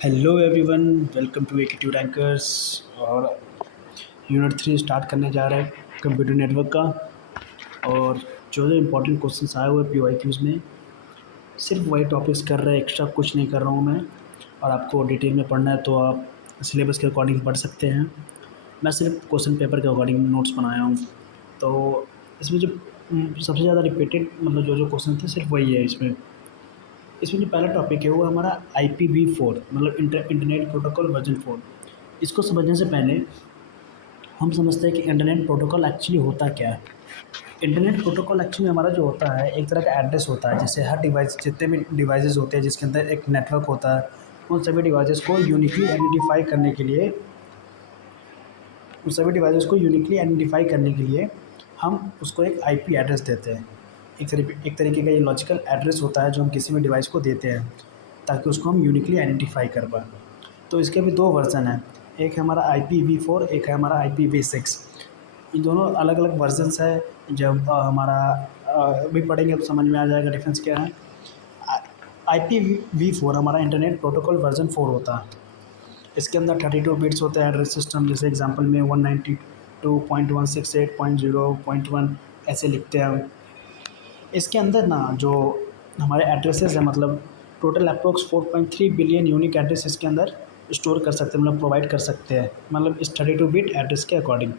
Hello everyone, welcome to एकेटिव rankers. और unit 3 start करने जा रहे हैं कंप्यूटर नेटवर्क का। और जो जो इम्पोर्टेंट क्वेश्चंस आए हुए पीवाईक्यूज़ में, सिर्फ वही टॉपिक्स कर रहे हैं, एक्स्ट्रा कुछ नहीं कर रहा हूँ मैं। और आपको डिटेल में पढ़ना है तो आप सिलेबस के अकॉर्डिंग पढ़ सकते हैं। मैं सिर्फ क्वेश्चन पेपर के अकॉर्डिंग नोट्स बनाया हूँ। तो इसमें जो सबसे ज़्यादा रिपीटेड मतलब जो जो क्वेश्चन थे सिर्फ वही है इसमें। इसमें जो पहला टॉपिक है वो हमारा IPv4 मतलब इंटरनेट प्रोटोकॉल वर्जन 4। इसको समझने से पहले हम समझते हैं कि इंटरनेट प्रोटोकॉल एक्चुअली होता क्या है। इंटरनेट प्रोटोकॉल एक्चुअली हमारा जो होता है एक तरह का एड्रेस होता है। जैसे हर डिवाइस, जितने भी डिवाइसेस होते हैं जिसके अंदर एक नेटवर्क होता है, उन सभी डिवाइसेस को यूनिकली आइडेंटिफाई करने के लिए हम उसको एक IP एड्रेस देते हैं। एक तरीके का ये लॉजिकल एड्रेस होता है जो हम किसी भी डिवाइस को देते हैं ताकि उसको हम यूनिकली आइडेंटिफाई कर पाएँ। तो इसके भी दो वर्जन हैं, एक है हमारा IPv4, एक है हमारा IPv6। ये दोनों अलग अलग वर्जन्स है। जब हमारा अभी पढ़ेंगे तो समझ में आ जाएगा डिफरेंस क्या है। IPv4 हमारा इंटरनेट प्रोटोकॉल वर्जन 4 होता है। इसके अंदर 32 बिट्स होते हैं एड्रेस सिस्टम। जैसे एग्जांपल में 192.168.0.1 ऐसे लिखते हैं हम। इसके अंदर ना जो हमारे एड्रेसेस हैं, मतलब total approx 4.3 billion unique address इसके अंदर स्टोर कर सकते हैं, मतलब प्रोवाइड कर सकते हैं, मतलब इस 32 बिट एड्रेस के अकॉर्डिंग।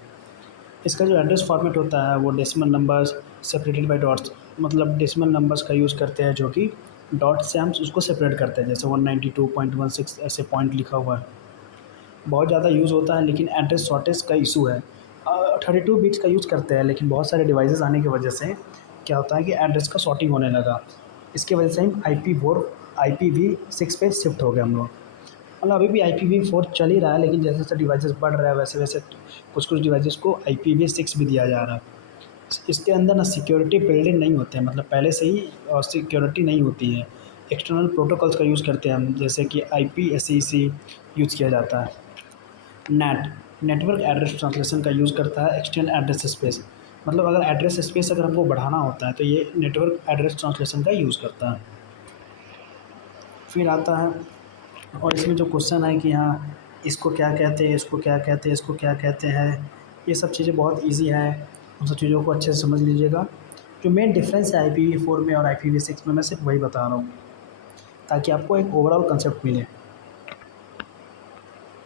इसका जो एड्रेस फॉर्मेट होता है वो decimal numbers separated by dots, मतलब डेसिमल नंबर्स का यूज़ करते हैं जो कि डॉट से हम उसको सेपरेट करते हैं। जैसे 192.16 ऐसे पॉइंट लिखा हुआ है, बहुत ज़्यादा यूज़ होता है लेकिन एड्रेस शॉर्टेज का इशू है। 32 बिट्स का यूज़ करते हैं लेकिन बहुत सारे डिवाइसेस आने की वजह से क्या होता है कि एड्रेस का सॉर्टिंग होने लगा। इसकी वजह से हम IPv6 पे शिफ्ट हो गए हम लोग। मतलब अभी भी IPv4 चल ही रहा है, लेकिन जैसे जैसे डिवाइसेस बढ़ रहा है वैसे वैसे कुछ कुछ डिवाइसेस को IPv6 भी दिया जा रहा है। इसके अंदर ना सिक्योरिटी बिल्ड इन नहीं होते हैं, मतलब पहले से ही सिक्योरिटी नहीं होती है। एक्सटर्नल प्रोटोकॉल्स का यूज़ करते हैं हम, जैसे कि IPSEC यूज़ किया जाता है। नेट नेटवर्क एड्रेस ट्रांसलेशन का यूज़ करता है एक्सटेंड एड्रेस स्पेस, मतलब अगर एड्रेस स्पेस अगर हमको बढ़ाना होता है तो ये नेटवर्क एड्रेस ट्रांसलेशन का यूज़ करता है। फिर आता है, और इसमें जो क्वेश्चन है कि हाँ इसको क्या कहते हैं, इसको क्या कहते हैं, इसको क्या कहते हैं, ये सब चीज़ें बहुत इजी है। उन सब चीज़ों को अच्छे से समझ लीजिएगा। जो मेन डिफरेंस है IPv4 में और IPv6 में, मैं सिर्फ वही बता रहा हूँ ताकि आपको एक ओवरऑल कंसेप्ट मिले।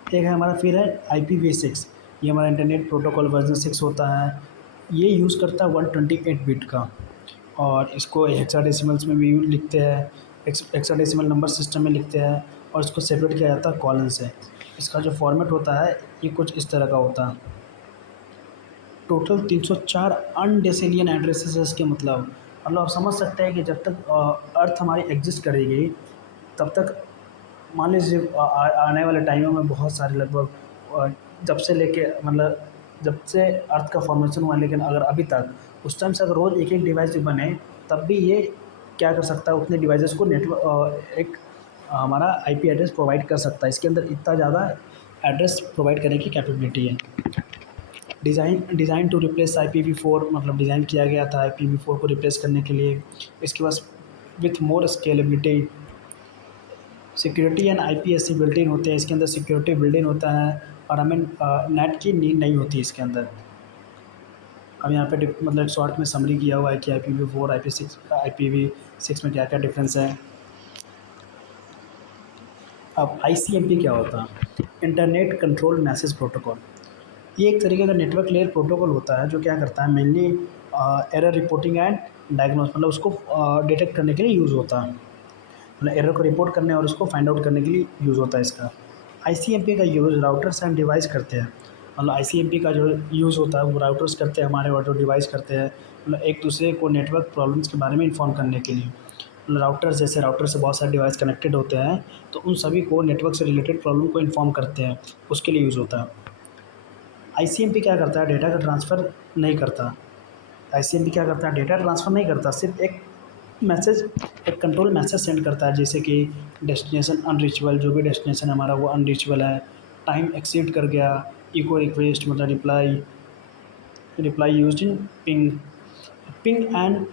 एक है हमारा, फिर है IPv6। ये हमारा इंटरनेट प्रोटोकॉल वर्जन 6 होता है। ये यूज़ करता है 128 बिट का, और इसको हेक्साडेसिमल्स में भी लिखते हैं, हेक्साडेसिमल नंबर सिस्टम में लिखते हैं, और इसको सेपरेट किया जाता है कॉलन से। इसका जो फॉर्मेट होता है ये कुछ इस तरह का होता है। टोटल 304 अनडेसिलियन एड्रेसेस है इसके, मतलब आप समझ सकते हैं कि जब तक अर्थ हमारी एग्जिस्ट करेगी तब तक, मान लीजिए आने वाले टाइमों में बहुत सारे लगभग जब से लेके मतलब जब से अर्थ का फॉर्मेशन हुआ, लेकिन अगर अभी तक उस टाइम से अगर रोज़ एक एक डिवाइस भी बने तब भी ये क्या कर सकता है, उतने डिवाइसेस को नेटवर्क एक हमारा IP एड्रेस प्रोवाइड कर सकता है। इसके अंदर इतना ज़्यादा एड्रेस प्रोवाइड करने की कैपेबिलिटी है। डिज़ाइन टू रिप्लेस IPv4, मतलब डिज़ाइन किया गया था IPv4 को रिप्लेस करने के लिए। इसके पास with more scalability, security and IPSC built in होते हैं इसके अंदर, सिक्योरिटी बिल्ट इन होता है, और हमें नेट की नीड नहीं होती इसके अंदर। अब यहाँ पे मतलब शॉर्ट में समरी किया हुआ है कि IPv4 IPv6 में क्या क्या डिफरेंस है। अब ICMP क्या होता है, इंटरनेट कंट्रोल मैसेज प्रोटोकॉल। ये एक तरीके का नेटवर्क लेयर प्रोटोकॉल होता है जो क्या करता है, mainly error reporting and diagnose, मतलब उसको डिटेक्ट करने के लिए यूज़ होता है, मतलब एरर को रिपोर्ट करने और उसको फाइंड आउट करने के लिए यूज़ होता है इसका। ICMP का यूज़ राउटर्स एंड डिवाइस करते हैं, मतलब ICMP का जो यूज़ होता है वो राउटर्स करते हैं हमारे, और जो डिवाइस करते हैं मतलब एक दूसरे को नेटवर्क प्रॉब्लम्स के बारे में इन्फॉर्म करने के लिए। मतलब राउटर्स, जैसे राउटर से बहुत सारे डिवाइस कनेक्टेड होते हैं तो उन सभी को नेटवर्क से रिलेटेड प्रॉब्लम को इन्फॉर्म करते हैं, उसके लिए यूज़ होता है। ICMP क्या करता है, डेटा का ट्रांसफ़र नहीं करता। ICMP क्या करता है, डेटा ट्रांसफ़र नहीं करता, सिर्फ मैसेज एक कंट्रोल मैसेज सेंड करता है, जैसे कि डेस्टिनेशन अनरीचेबल, जो भी डेस्टिनेशन हमारा वो अनरीचेबल है, टाइम एक्सीड कर गया, इको रिक्वेस्ट मतलब reply reply used in ping ping and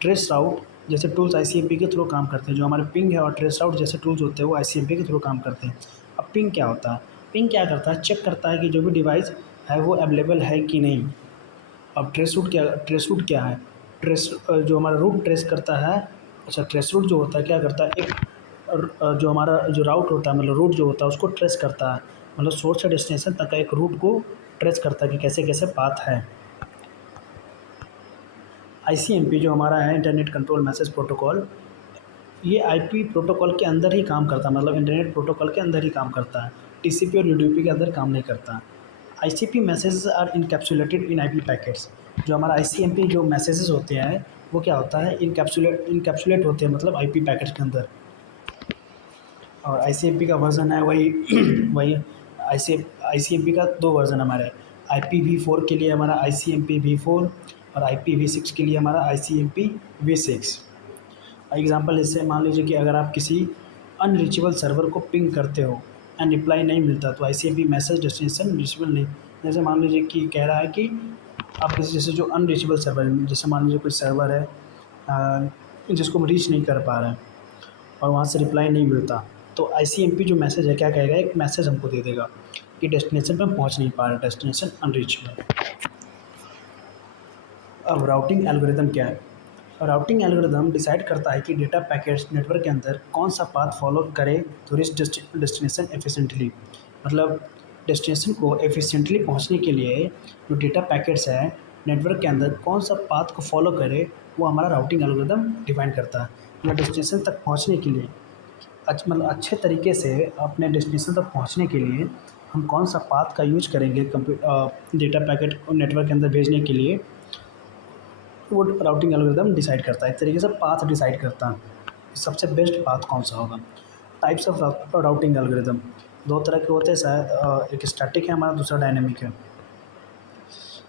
trace route, जैसे टूल्स आईसीएमपी के थ्रू काम करते हैं। जो हमारे पिंग है और ट्रेस आउट जैसे टूल्स होते हैं वो आईसीएमपी के थ्रू काम करते हैं। अब पिंग क्या होता है? पिंग क्या करता है? चेक करता है कि जो भी डिवाइस है वो अवेलेबल है कि नहीं। अब ट्रेस रूट क्या है? जो हमारा रूट ट्रेस करता है। अच्छा, ट्रेस रूट जो होता है क्या करता है, एक जो हमारा जो राउट होता है मतलब रूट जो होता है उसको ट्रेस करता है, मतलब सोर्स से डेस्टिनेशन तक का एक रूट को ट्रेस करता है कि कैसे कैसे पाथ है। आईसीएमपी जो हमारा है इंटरनेट कंट्रोल मैसेज प्रोटोकॉल, ये आईपी प्रोटोकॉल के अंदर ही काम करता है, मतलब इंटरनेट प्रोटोकॉल के अंदर ही काम करता है। टीसीपी और यूडीपी के अंदर काम नहीं करता। ICP messages are encapsulated in IP packets. जो हमारा आईसीएमपी जो मैसेजेस होते हैं वो क्या होता है, इनकैप्सुलेट होते हैं मतलब आईपी पैकेट के अंदर। और आईसीएमपी का वर्जन है वही वही आईसीएमपी का दो वर्जन हमारे, IPv4 के लिए हमारा ICMP-v4 और IPv6 के लिए हमारा ICMP-v6। एग्जांपल इससे मान लीजिए कि अगर आप किसी अनरीचेबल सर्वर को पिंग करते हो एंड रिप्लाई नहीं मिलता तो आईसीएमपी मैसेज डेस्टिनेशन रीचेबल नहीं। जैसे मान लीजिए कि कह रहा है कि आप किसी जैसे जो अनरीचेबल सर्वर, जैसे मान लीजिए कोई सर्वर है जिसको हम रीच नहीं कर पा रहे हैं और वहाँ से रिप्लाई नहीं मिलता, तो आईसीएमपी जो मैसेज है क्या कहेगा, एक मैसेज हमको दे देगा कि डेस्टिनेशन पे हम पहुँच नहीं पा रहे, डेस्टिनेशन अनरीचेबल। अब राउटिंग एल्गोरिदम क्या है? राउटिंग एल्गोरिदम डिसाइड करता है कि डेटा पैकेट्स नेटवर्क के अंदर कौन सा पाथ फॉलो करे तो रीच डेस्टिनेशन एफिशिएंटली। मतलब डेस्टिनेशन को एफिशिएंटली पहुंचने के लिए जो डेटा पैकेट्स है नेटवर्क के अंदर कौन सा पाथ को फॉलो करे, वो हमारा राउटिंग एल्गोरिदम डिफाइन करता है। मतलब डेस्टिनेशन तक पहुंचने के लिए मतलब अच्छे तरीके से अपने डेस्टिनेशन तक पहुंचने के लिए हम कौन सा पाथ का यूज करेंगे डेटा पैकेट को नेटवर्क के अंदर भेजने के लिए, वो राउटिंग एल्गोरिदम डिसाइड करता है। एक तरीके से पाथ डिसाइड करता है सबसे बेस्ट पाथ कौन सा होगा। टाइप्स ऑफ राउटिंग एल्गोरिदम दो तरह के होते हैं शायद, एक स्टैटिक है हमारा, दूसरा डायनेमिक है।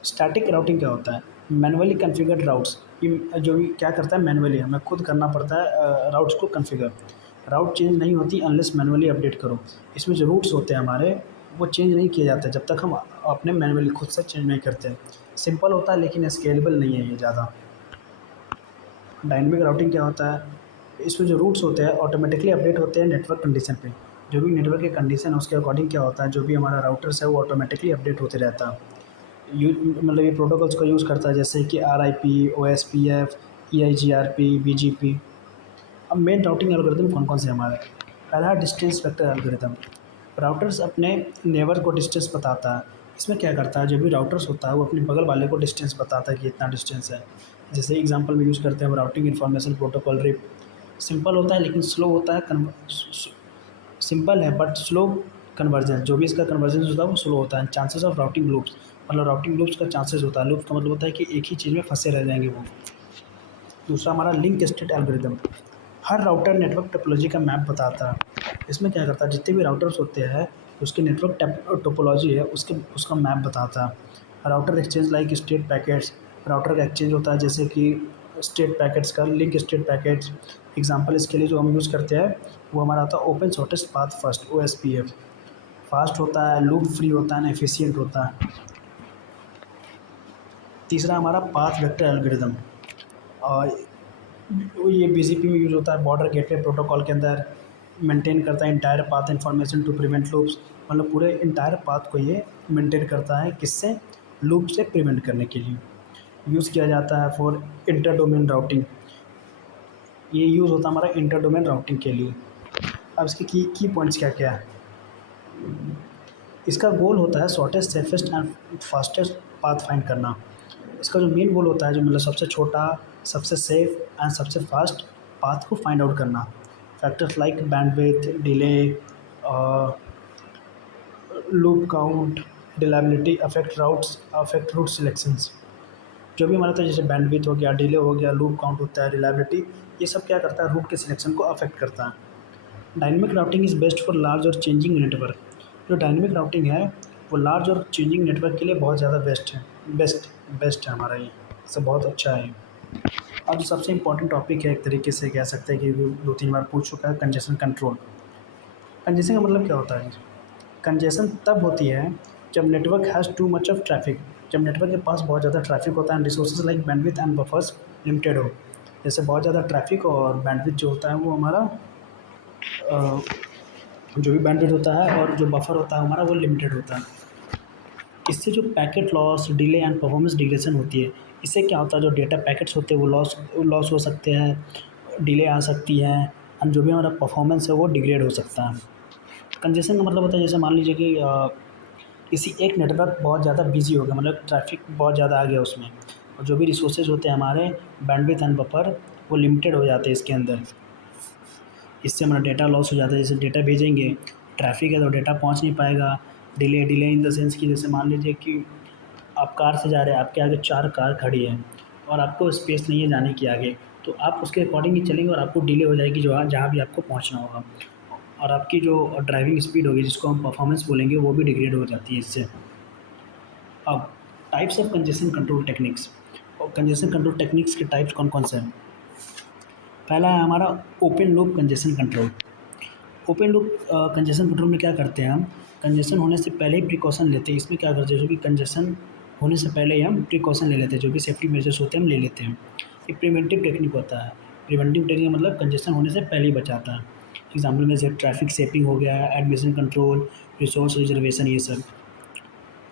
स्टैटिक राउटिंग क्या होता है? मैनुअली कॉन्फ़िगर्ड राउट्स, ये जो भी क्या करता है मैनुअली, हमें खुद करना पड़ता है राउट्स को कॉन्फ़िगर। राउट चेंज नहीं होती अनलेस मैनुअली अपडेट करो। इसमें जो रूट्स होते हैं हमारे वो चेंज नहीं किए जाते जब तक हम अपने मैनुअली खुद से चेंज नहीं करते। सिंपल होता है लेकिन स्केलेबल नहीं है ये ज़्यादा। डायनेमिक राउटिंग क्या होता है? इसमें जो रूट्स होते हैं ऑटोमेटिकली अपडेट होते हैं नेटवर्क कंडीशन पे। जो भी नेटवर्क की कंडीशन है उसके अकॉर्डिंग क्या होता है, जो भी हमारा राउटर्स है वो ऑटोमेटिकली अपडेट होते रहता है। मतलब ये प्रोटोकॉल्स का यूज़ करता है जैसे कि RIP, OSPF, EIGRP, BGP। अब मेन राउटिंग एल्गोरिदम कौन कौन से हमारे? पहला है डिस्टेंस वेक्टर एल्गोरिदम। राउटर्स अपने नेबर को डिस्टेंस बताता है। इसमें क्या करता है, जो भी राउटर्स होता है वो अपने बगल वाले को डिस्टेंस बताता है कि इतना डिस्टेंस है। जैसे एग्जांपल में यूज़ करते हैं हम routing information protocol RIP. Simple होता है लेकिन स्लो होता है, सिंपल है बट स्लो कन्वर्जन, जो भी इसका कन्वर्जन होता है वो स्लो होता है। चांसेस ऑफ राउटिंग लूप्स, मतलब राउटिंग लूप्स का चांसेस होता है। लूप का मतलब होता है कि एक ही चीज़ में फंसे रह जाएंगे वो। दूसरा हमारा लिंक स्टेट एल्गोरिदम। हर राउटर नेटवर्क टोपोलॉजी का मैप बताता है। इसमें क्या करता है, जितने भी राउटर्स होते हैं उसकी नेटवर्क टोपोलॉजी है उसका मैप बताता है। Router exchange like state packets, router का एक्सचेंज होता है जैसे कि स्टेट पैकेट्स का, लिंक स्टेट पैकेट्स। एग्जांपल इसके लिए जो हम यूज़ करते हैं वो हमारा आता है open shortest path first, OSPF। Fast होता है, लूप फ्री होता है ना, एफिशिएंट होता है। तीसरा हमारा पाथ वेक्टर एल्गोरिदम, और ये BGP में यूज़ होता है, बॉर्डर गेटवे प्रोटोकॉल के अंदर मेंटेन करता है entire path information to prevent loops. मतलब पूरे इंटायर पाथ को ये मेंटेन करता है, किससे? लूप से प्रिवेंट करने के लिए यूज़ किया जाता है। फॉर इंटर डोमेन राउटिंग, ये यूज़ होता है हमारा इंटर डोमेन राउटिंग के लिए। अब इसके की पॉइंट्स क्या क्या है? इसका गोल होता है shortest, safest and fastest path find करना। इसका जो मेन गोल होता है, जो मतलब सबसे छोटा, सबसे सेफ एंड सबसे फास्ट पाथ को फाइंड आउट करना। Factors like bandwidth, delay, loop count, reliability affect route selections. जो भी हमारा था जैसे बैंडविड्थ हो गया, डिले हो गया, लूप काउंट होता है, रिलायबिलिटी, ये सब क्या करता है, रूट के सिलेक्शन को अफेक्ट करता है। Dynamic routing is best for large और चेंजिंग नेटवर्क। जो डायनेमिक राउटिंग है वो लार्ज और चेंजिंग नेटवर्क के लिए बहुत ज़्यादा बेस्ट है, बेस्ट है हमारा, ये सब बहुत अच्छा है। अब जो सबसे इम्पोर्टेंट टॉपिक है, एक तरीके से कह सकते हैं कि वो 2-3 बार पूछ चुका है, कंजेशन कंट्रोल। कंजेशन का मतलब क्या होता है? कंजेशन तब होती है जब network has too much of traffic, जब नेटवर्क के पास बहुत ज़्यादा ट्रैफिक होता है and resources like bandwidth and buffers limited हो। जैसे बहुत ज़्यादा ट्रैफ़िक और बैंडविड्थ जो होता है वो हमारा जो भी बैंडविड्थ होता है और जो बफर होता है हमारा वो लिमिटेड होता है। इससे जो packet loss, delay and performance degradation होती है, इससे क्या होता है जो डेटा पैकेट्स होते हैं वो लॉस हो सकते हैं, डिले आ सकती है एंड जो भी हमारा परफॉर्मेंस है वो डिग्रेड हो सकता है। कंजेशन का मतलब होता है जैसे मान लीजिए कि किसी एक नेटवर्क बहुत ज़्यादा बिजी हो गया, मतलब ट्रैफिक बहुत ज़्यादा आ गया उसमें, और जो भी रिसोर्सेज होते हैं हमारे बैंडविड्थ एंड बफर वो लिमिटेड हो जाते हैं इसके अंदर। इससे हमारा डेटा लॉस हो जाता है। जैसे डेटा भेजेंगे, ट्रैफिक है तो डेटा पहुंच नहीं पाएगा। Delay delay in the sense कि जैसे मान लीजिए कि आप कार से जा रहे हैं, आपके आगे 4 कार खड़ी है और आपको स्पेस नहीं है जाने की आगे, तो आप उसके अकॉर्डिंग ही चलेंगे और आपको डिले हो जाएगी जो जहाँ भी आपको पहुँचना होगा, और आपकी जो ड्राइविंग स्पीड होगी जिसको हम परफॉर्मेंस बोलेंगे वो भी डिग्रेड हो जाती है इससे। अब types of congestion control techniques, और कंजेशन कंट्रोल टेक्निक्स के टाइप्स कौन कौन से हैं। पहला है हमारा open loop congestion control. Open loop congestion control में क्या करते हैं हम, कंजेशन होने से पहले ही प्रिकॉशन लेते हैं। इसमें क्या करते हैं जो कि कंजेशन होने से पहले ही हम प्रिकॉशन ले लेते हैं, जो भी सेफ्टी मेजर्स होते हैं हम ले लेते हैं। ये प्रिवेंटिव टेक्निक होता है। प्रिवेंटिव टेक्निक मतलब कंजेशन होने से पहले ही बचाता है। एग्जाम्पल में जैसे ट्रैफिक शेपिंग हो गया, एडमिशन कंट्रोल, रिसोर्स रिजर्वेशन, ये सब।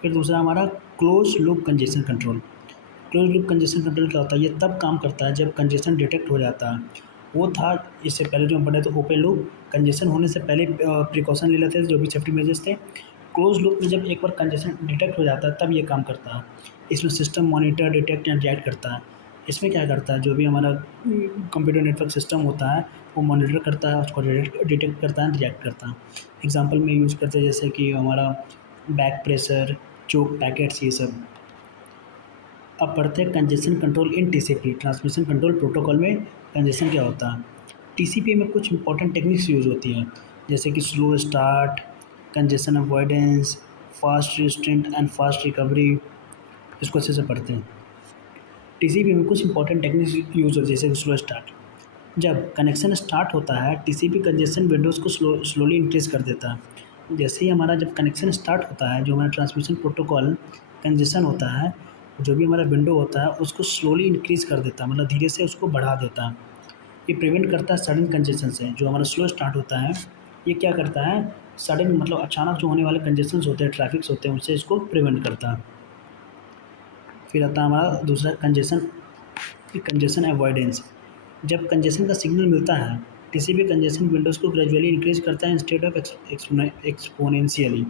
फिर दूसरा हमारा close loop congestion control. Close loop congestion control क्या होता है, ये तब काम करता है जब कंजेशन डिटेक्ट हो जाता है। वो था इससे पहले जो हम पढ़े थे ओपन लूप, कंजेशन होने से पहले प्रिकॉशन ले लेते थे जो भी सेफ्टी मेजर्स थे। क्लोज लूप में जब एक बार कंजेशन डिटेक्ट हो जाता है तब ये काम करता है। इसमें system monitor, detect and react करता है। इसमें क्या करता है जो भी हमारा कंप्यूटर नेटवर्क सिस्टम होता है वो मॉनिटर करता है, उसको डिटेक्ट करता है, रिएक्ट करता है। एग्जाम्पल में यूज़ करते हैं जैसे कि हमारा बैक प्रेशर, चोक पैकेट्स, ये सब। अब पढ़ते हैं कंजेशन कंट्रोल इन टीसीपी, ट्रांसमिशन कंट्रोल प्रोटोकॉल में कंजेशन क्या होता है। टीसीपी में कुछ इंपॉर्टेंट टेक्निक्स यूज़ होती हैं जैसे कि slow start, congestion avoidance, fast restraint and fast recovery. इसको अच्छे से पढ़ते हैं। टीसीपी में कुछ इंपॉर्टेंट टेक्निक्स यूज़ होती है जैसे कि स्लो स्टार्ट। जब कनेक्शन स्टार्ट होता है टीसीपी कंजेशन विंडोज़ को स्लोली इंक्रीज कर देता है। जैसे ही हमारा जब कनेक्शन स्टार्ट होता है, जो हमारा ट्रांसमिशन प्रोटोकॉल कंजेशन होता है, जो भी हमारा विंडो होता है उसको स्लोली इंक्रीज कर देता है, मतलब धीरे से उसको बढ़ा देता है। ये प्रिवेंट करता है सडन कंजेशन से। जो हमारा स्लो स्टार्ट होता है ये क्या करता है, सडन मतलब अचानक जो होने वाले कंजेशंस होते हैं, ट्रैफिक्स होते हैं, उससे इसको प्रिवेंट करता है। फिर आता है हमारा दूसरा कंजेशन, कंजेशन अवॉइडेंस। जब कंजेशन का सिग्नल मिलता है किसी भी कंजेशन विंडोज़ को ग्रेजुअली इंक्रीज करता है इंस्टेड ऑफ एक्सपोनेंशियली।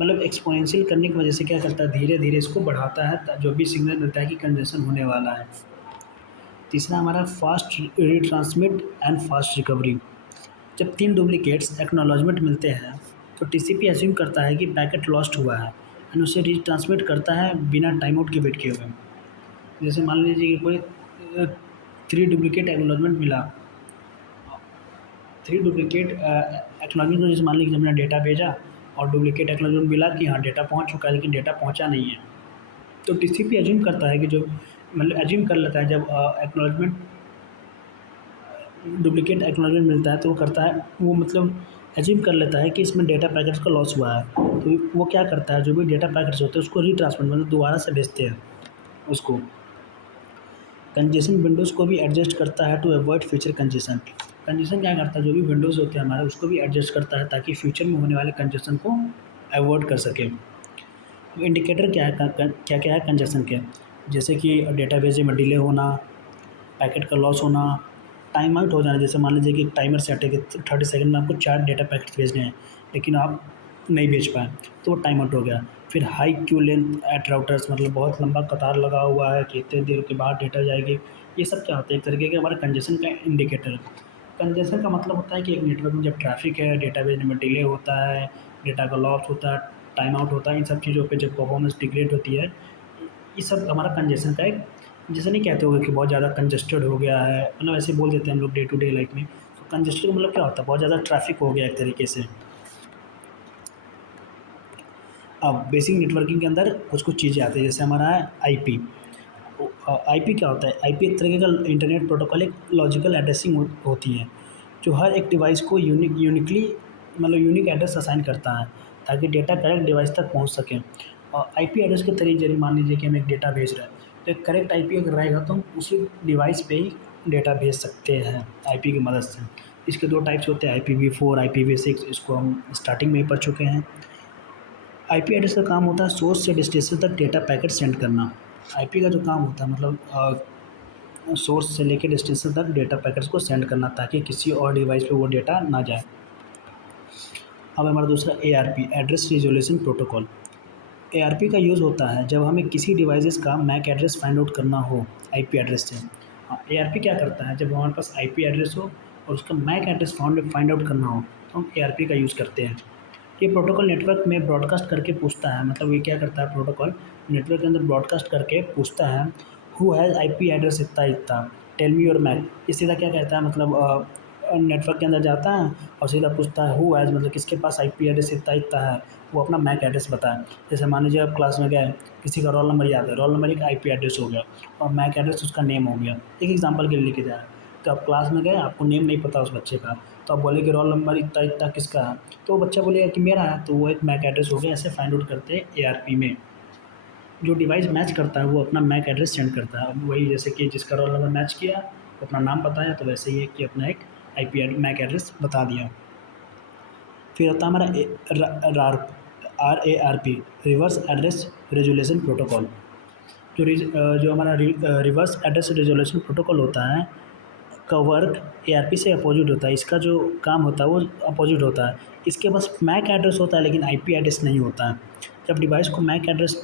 मतलब एक्सपोनेंशियल करने की वजह से क्या करता है, धीरे धीरे इसको बढ़ाता है जो भी सिग्नल मिलता है कि कंजेशन होने वाला है। तीसरा हमारा fast retransmit and fast recovery. जब 3 डुप्लिकेट्स एक्नॉलेजमेंट मिलते हैं तो टीसीपी अज्यूम करता है कि पैकेट लॉस्ट हुआ है एंड उसे रीट्रांसमिट करता है बिना टाइम आउट के वेट किए हुए। जैसे मान लीजिए कि कोई 3 डुप्लिकेट एक्नॉलेजमेंट मिला, 3 डुप्लिकेट एक्नॉलेजमेंट, जैसे मान लीजिए हमने डेटा भेजा और डुप्लिकेट एक्नॉलेजमेंट मिला कि हाँ डेटा पहुंच चुका है लेकिन डेटा पहुंचा नहीं है, तो टीसीपी अज्यूम करता है कि जो मतलब अज्यूम कर लेता है जब एक्नॉलेजमेंट डुप्लिकेट एक्नॉलेजमेंट मिलता है तो वो करता है, वो मतलब अज्यूम कर लेता है कि इसमें डेटा पैकेट्स का लॉस हुआ है। तो वो क्या करता है जो भी डेटा पैकेट्स होते हैं उसको रीट्रांसफर मतलब दोबारा से भेजते हैं उसको। कंजेशन विंडोज़ को भी एडजस्ट करता है to avoid future congestion. Congestion क्या करता है जो भी विंडोज़ होते हैं हमारे उसको भी एडजस्ट करता है ताकि फ्यूचर में होने वाले कंजेशन को अवॉइड कर सके। इंडिकेटर क्या है, क्या क्या है कंजेशन के, जैसे कि डेटा भेजे में डिले होना, पैकेट का लॉस होना, टाइम आउट हो जाना। जैसे मान लीजिए कि टाइमर सेट है कि 30 सेकंड में आपको 4 डेटा पैकेट्स भेजने हैं लेकिन आप नहीं भेज पाए तो वो टाइम आउट हो गया। फिर high queue length at routers, मतलब बहुत लंबा कतार लगा हुआ है कि इतने देर के बाद डेटा जाएगी। ये सब क्या होता है, एक तरीके के हमारे कंजेशन का इंडिकेटर। कंजेशन का मतलब होता है कि एक नेटवर्क में जब ट्रैफिक है, डेटा भेजने में डिले होता है, डेटा का लॉस होता है, टाइम आउट होता है, इन सब चीज़ों पे जब परफॉर्मेंस डिग्रेड होती है, ये सब हमारा कंजेशन का एक, जैसे नहीं कहते होगे कि बहुत ज़्यादा कंजस्टेड हो गया है, मतलब ऐसे बोल देते हैं हम लोग डे टू डे लाइफ में। तो कंजस्टेड का मतलब क्या होता है, बहुत ज़्यादा ट्रैफिक हो गया एक तरीके से। अब बेसिक नेटवर्किंग के अंदर कुछ कुछ चीज़ें आती हैं जैसे हमारा है आईपी। आईपी क्या होता है, आईपी एक तरीके का इंटरनेट प्रोटोकॉल, एक लॉजिकल एड्रेसिंग होती है जो हर एक डिवाइस को यूनिकली मतलब यूनिक एड्रेस असाइन करता है ताकि डेटा करेक्ट डिवाइस तक पहुंच सके। और आईपी एड्रेस के जरिए मान लीजिए कि हम एक डेटा भेज रहे हैं तो एक करेक्ट आईपी अगर रहेगा तो हम उसी डिवाइस पे ही डेटा भेज सकते हैं आईपी की मदद से। इसके दो टाइप्स होते हैं, IPv4, IPv6, इसको हम स्टार्टिंग में ही पढ़ चुके हैं। आईपी एड्रेस का काम होता है सोर्स से डेस्टिनेशन तक डेटा पैकेट सेंड करना। आईपी का जो काम होता है मतलब सोर्स से लेकर डेस्टिनेशन तक डेटा पैकेट्स को सेंड करना ताकि किसी और डिवाइस पे वो डेटा ना जाए। अब हमारा दूसरा ARP, address resolution protocol. ARP का यूज़ होता है जब हमें किसी डिवाइसेस का मैक एड्रेस फाइंड आउट करना हो आईपी एड्रेस से। ARP क्या करता है, जब हमारे पास आईपी एड्रेस हो और उसका मैक एड्रेस फाइंड आउट करना हो तो हम ARP का यूज़ करते हैं। ये प्रोटोकॉल नेटवर्क में ब्रॉडकास्ट करके पूछता है, मतलब ये क्या करता है प्रोटोकॉल, नेटवर्क के अंदर ब्रॉडकास्ट करके पूछता है हु हैज़ आईपी एड्रेस इतना इतना, टेल मी योर मैक। ये सीधा क्या कहता है, मतलब नेटवर्क के अंदर जाता है और सीधा पूछता है हु हैज़, मतलब किसके पास आईपी एड्रेस इतना इतना है, वो अपना मैक एड्रेस बताए। जैसे मान लीजिए आप क्लास में गए, किसी का रोल नंबर याद है, रोल नंबर एक आईपी एड्रेस हो गया और मैक एड्रेस उसका नेम हो गया। एक एग्जांपल के लिए लेके जा रहे हैं, तो आप क्लास में गए, आपको नेम नहीं पता उस बच्चे का, तो आप बोले कि रोल नंबर इतना इतना किसका है, तो वो बच्चा बोलेगा कि मेरा है, तो वो एक मैक एड्रेस हो गया। ऐसे फाइंड आउट करते हैं ARP में। जो डिवाइस मैच करता है वो अपना मैक एड्रेस सेंड करता है। अब वही जैसे कि जिसका रोल नंबर मैच किया वो अपना नाम बताया, तो वैसे ही है कि अपना एक आईपी मैक एड्रेस बता दिया। फिर होता है हमारा RARP, reverse address resolution protocol. जो हमारा रिवर्स एड्रेस रेजोल्यूशन प्रोटोकॉल होता है का वर्क ARP से अपोजिट होता है। इसका जो काम होता है वो अपोजिट होता है। इसके पास मैक एड्रेस होता है लेकिन आईपी एड्रेस नहीं होता है। जब डिवाइस को मैक एड्रेस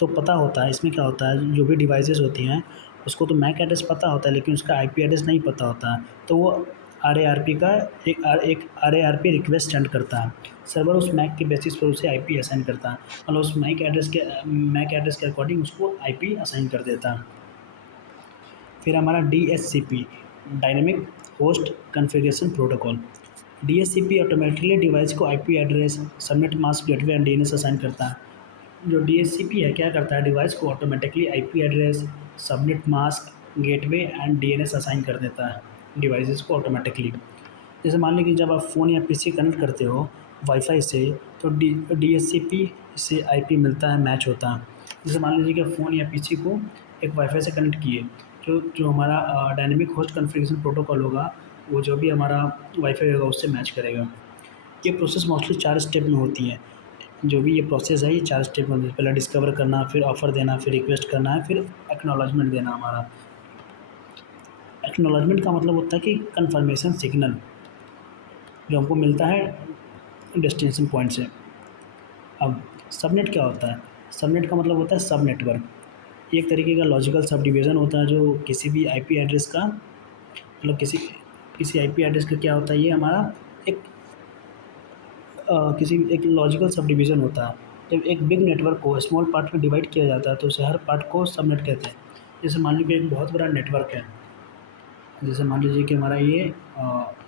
तो पता होता है, इसमें क्या होता है जो भी डिवाइसेस होती हैं उसको तो मैक एड्रेस पता होता है लेकिन उसका आईपी एड्रेस नहीं पता होता है, तो वो RARP का एक RARP रिक्वेस्ट सेंड करता है। सर्वर उस मैक के बेसिस पर उसे आईपी असाइन करता है, मतलब उस मैक एड्रेस के अकॉर्डिंग उसको आईपी असाइन कर देता है। फिर हमारा DHCP, dynamic host configuration protocol. DHCP automatically device को IP address, subnet mask, gateway and DNS assign करता है। जो DHCP है क्या करता है, डिवाइस को automatically IP address, subnet mask, gateway and DNS assign कर देता है डिवाइसेस को ऑटोमेटिकली। जैसे मान लीजिए जब आप फ़ोन या पीसी कनेक्ट करते हो वाईफाई से, तो DHCP से आईपी मिलता है, मैच होता है। जैसे मान लीजिए कि फ़ोन या पीसी को एक वाईफाई से कनेक्ट किए, जो जो हमारा डायनेमिक होस्ट कॉन्फ़िगरेशन प्रोटोकॉल होगा वो जो भी हमारा वाईफाई होगा उससे मैच करेगा। ये प्रोसेस मोस्टली 4 स्टेप में होती है। जो भी ये प्रोसेस है ये 4 स्टेप में होती है। पहले डिस्कवर करना, फिर ऑफ़र देना, फिर रिक्वेस्ट करना है, फिर एक्नॉलेजमेंट देना हमारा। एक्नॉलेजमेंट का मतलब होता है कि कन्फर्मेशन सिग्नल जो हमको मिलता है डेस्टिनेशन पॉइंट से। अब सबनेट क्या होता है, सबनेट का मतलब होता है सब नेटवर्क। ये एक तरीके का लॉजिकल सब डिवीज़न होता है जो किसी भी आईपी एड्रेस का, मतलब किसी आईपी एड्रेस का क्या होता है, ये हमारा एक किसी एक लॉजिकल सब डिवीज़न होता है। जब एक बिग नेटवर्क को स्मॉल पार्ट में डिवाइड किया जाता है तो उसे हर पार्ट को सबनेट कहते हैं। जैसे मान लीजिए एक बहुत बड़ा नेटवर्क है, जैसे मान लीजिए कि हमारा ये एक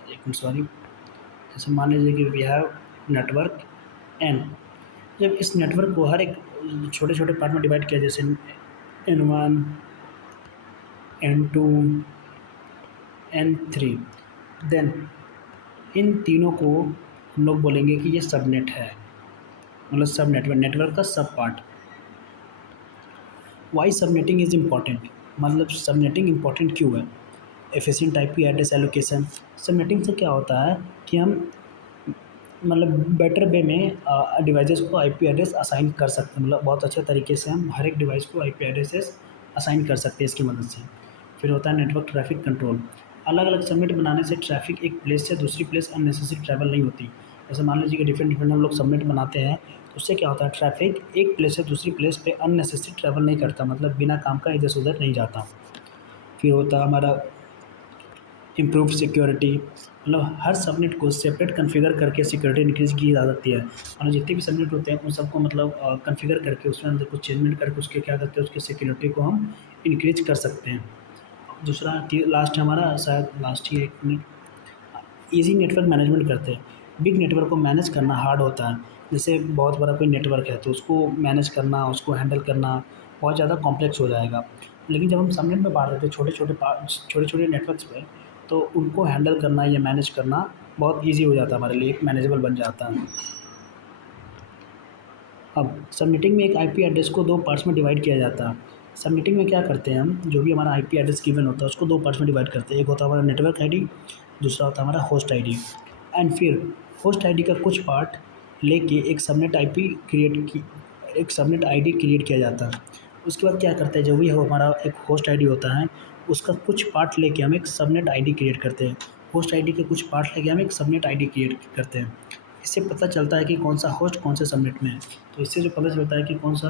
मिनट सॉरी, जैसे मान लीजिए कि वी हैव नेटवर्क N। जब इस नेटवर्क को हर एक छोटे छोटे पार्ट में डिवाइड किया, जैसे N1, N2, N3, then in तीनों को हम लोग बोलेंगे कि ये सबनेट है, मतलब सब नेटवर्क का सब part. Why subnetting is important, मतलब सबनेटिंग इम्पॉर्टेंट क्यों है। Efficient IP address allocation, subnetting से क्या होता है कि हम मतलब बेटर वे में डिवाइसेस को आईपी एड्रेस असाइन कर सकते हैं, मतलब बहुत अच्छे तरीके से हम हर एक डिवाइस को आईपी एड्रेसेस असाइन कर सकते हैं इसकी मदद से। फिर होता है नेटवर्क ट्रैफिक कंट्रोल, अलग अलग सबनेट बनाने से ट्रैफिक एक प्लेस से दूसरी प्लेस अननेसेसरी ट्रैवल नहीं होती। जैसे मान लीजिए कि डिफरेंट डिफरेंट हम लोग सबनेट बनाते हैं तो उससे क्या होता है, ट्रैफिक एक प्लेस से दूसरी प्लेस पे अननेसेसरी ट्रैवल नहीं करता, मतलब बिना काम का इधर से उधर नहीं जाता। फिर होता है हमारा इम्प्रूव सिक्योरिटी, मतलब हर सबनेट को सेपरेट कॉन्फ़िगर करके सिक्योरिटी इंक्रीज़ की जा सकती है। और जितने भी सबनेट होते हैं उन सबको मतलब कॉन्फ़िगर करके उसमें अंदर कुछ चेंजमेंट करके उसके क्या करते हैं, उसकी सिक्योरिटी को हम इंक्रीज़ कर सकते हैं। दूसरा लास्ट हमारा शायद लास्ट ही 1 मिनट, ईज़ी नेटवर्क मैनेजमेंट करते हैं। बिग नेटवर्क को मैनेज करना हार्ड होता है, जैसे बहुत बड़ा कोई नेटवर्क है तो उसको मैनेज करना, उसको हैंडल करना बहुत ज़्यादा कॉम्प्लेक्स हो जाएगा। लेकिन जब हम सबनेट में बाँट देते हैं छोटे छोटे नेटवर्क्स पे, तो उनको हैंडल करना या मैनेज करना बहुत ईज़ी हो जाता है हमारे लिए, एक मैनेजेबल बन जाता है। अब सबनेटिंग में एक आईपी एड्रेस को 2 पार्ट्स में डिवाइड किया जाता है। सबनेटिंग में क्या करते हैं हम, जो भी हमारा आईपी एड्रेस गिवन होता है उसको दो पार्ट्स में डिवाइड करते हैं। एक होता है हमारा नेटवर्क आईडी, दूसरा होता है हमारा होस्ट आईडी। एंड फिर होस्ट आईडी का कुछ पार्ट लेके एक सबनेट आईपी क्रिएट की एक सबनेट आईडी क्रिएट किया जाता है। उसके बाद क्या करते हैं, जो भी हो हमारा एक होस्ट आईडी होता है उसका कुछ पार्ट लेके हम एक सबनेट आईडी क्रिएट करते हैं। होस्ट आईडी के कुछ पार्ट लेके हम एक सबनेट आईडी क्रिएट करते हैं। इससे पता चलता है कि कौन सा होस्ट कौन से सबनेट में है। तो इससे जो पता चलता है कि कौन सा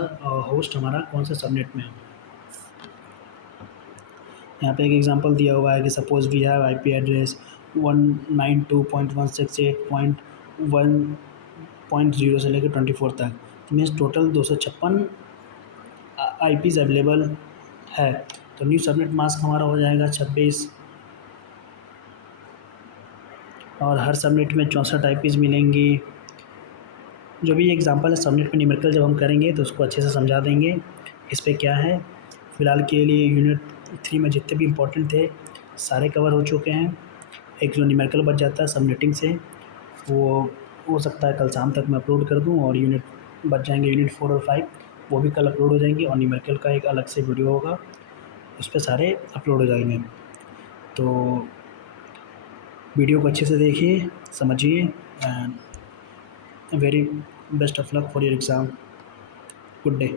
होस्ट हमारा कौन से सबनेट में है। यहाँ पे एक एग्जांपल दिया हुआ है कि suppose we have IP address 192.168.1.0 से लेकर 24 तक, तो मीन्स टोटल 256 आईपीज़ अवेलेबल है। तो न्यू सबनेट मास्क हमारा हो जाएगा 26, और हर सबनेट में 64 आईपीज़ मिलेंगी। जो भी एग्जांपल है सबनेट में न्यूमेरिकल जब हम करेंगे तो उसको अच्छे से समझा देंगे। इस पे क्या है, फ़िलहाल के लिए यूनिट 3 में जितने भी इम्पोर्टेंट थे सारे कवर हो चुके हैं। एक जो न्यूमेरिकल बच जाता है सबनेटिंग से, वो हो सकता है कल शाम तक मैं अपलोड कर दूँ, और यूनिट बच जाएंगे यूनिट 4 और 5, वो भी कल अपलोड हो जाएंगे। और न्यूमेरिकल का एक अलग से वीडियो होगा, उस पर सारे अपलोड हो जाएंगे। तो वीडियो को अच्छे से देखिए, समझिए, and very best of luck for your exam. Good day.